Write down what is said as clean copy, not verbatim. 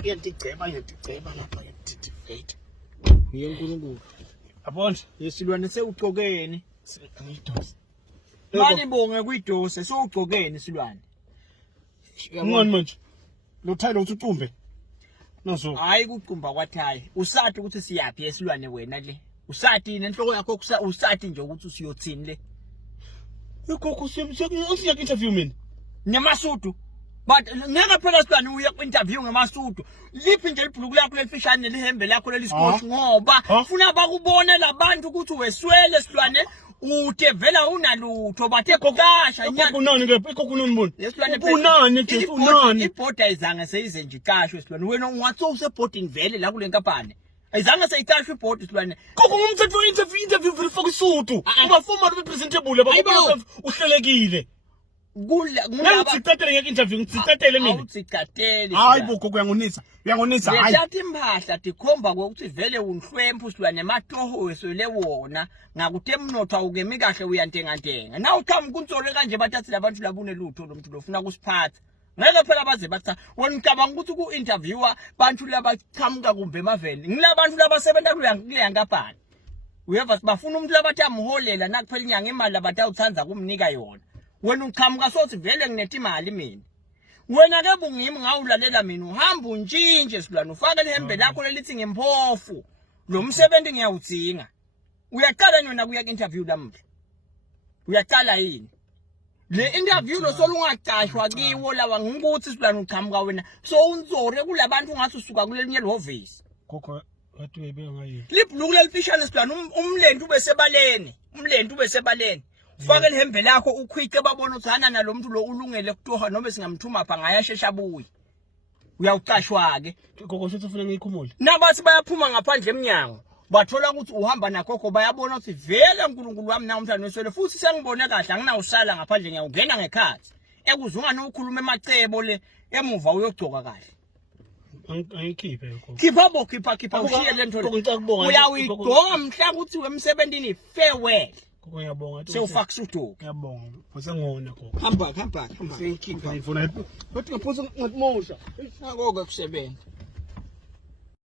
Ngiyadiceba lapha ngiyadidivate. Ngiyenkulunkulu. Yabona, yesilwane sewugcokeni. Ngidose. Manje bonge kuyidose sewugcokeni silwane. Ngani manje? Lo thayilo uthi ucumbe. Noso. Hayi kucumba kwaThayi. Usathi ukuthi siyapi yesilwane wena le. Usathi nenhloko yakho usathi nje ukuthi usiyothini le. Gogo usiya interview mina. Nemasudu. But ngeke phela silwane uye ku interview ngemasudu. Liphi nje ibhuluku lakho lelifishane lehembe lakho lelisikhoshi ngoba ufuna bakubone labantu ukuthi weswele silwane ude vela unalutho bathe kokasha kunani ke kunani bona lesilwane kunani nje unani ibhoda ayizange seyize nje ikashwe silwane wena ungathi usebhodini vele la kule nkampani ayizange seyikashwe ibhodi silwane gogo ngumthetho interview vele faka isudu uma formal representable bakho uhlelekile ngulaba ngicatele ngeke interview ngicatele mina awucicatele hayi gogo uyangonisa hayi lethathi impahla dikhomba ukuthi vele unhlwempu silwane matoho weswele wona ngakuthi emnotho awukemi kahle uyantengantenga na uqhamuka kuntsole kanje bathathi labantu labune lutho lo muntu lofuna kusiphatha ngeke phela baze bathi wena ucabanga ukuthi ku interviewer bantu labaqhamuka kumbe emaveni ngilabantu labasebenza kuleya nkampani uyeva bafuna umuntu labathi amholela nakuphela inyanga imali labathi awuthanza kumnika yona wena uqhamuka sothi vele nginethe imali mina wena ke bungimi ngawulalela mina uhamba untshintshe silwane ufake lehembe lakho lelithi ngemphofu lo msebenzi ngiyawudzinga uyaqala wena kuya interview lamuhla uyaqala yini le interview lo solungacashwa kiwo lawa ngikuthi silwane uqhamuka wena so unzore kulabantu ngathi usuka kulelinye lehovisi gogo wathi webe ngayi libhuluku lelifishane silwane umlendi ube sebaleni ufake lehembe lakho ukhwike babona ukuthi hana nalomuntu lo ulungele kutoha noma singamthuma apha ngayashesha buyi uyawucashwa ke gogo sithi ufuna ngiyikhumule nabathi bayaphuma ngaphandle eminyango bathola ukuthi uhamba nakhokho bayabona ukuthi vele uNkulunkulu wami na umntana weswele futhi sengibone kahle anginawusala ngaphandle ngiyawungena ngekhathi ekuzungana ukukhuluma emacebo le emuva uyogcoka kahle angikhiphe gogo khipha ushiye lento uyawigcoka mhla ukuthi wemsebenzini farewell ngiyabonga sewufaka suduka ngiyabonga phose ngona gogo hamba sengikhipha ngifuna ukuthi ngaphosa ngatimosha ngoku kusebenza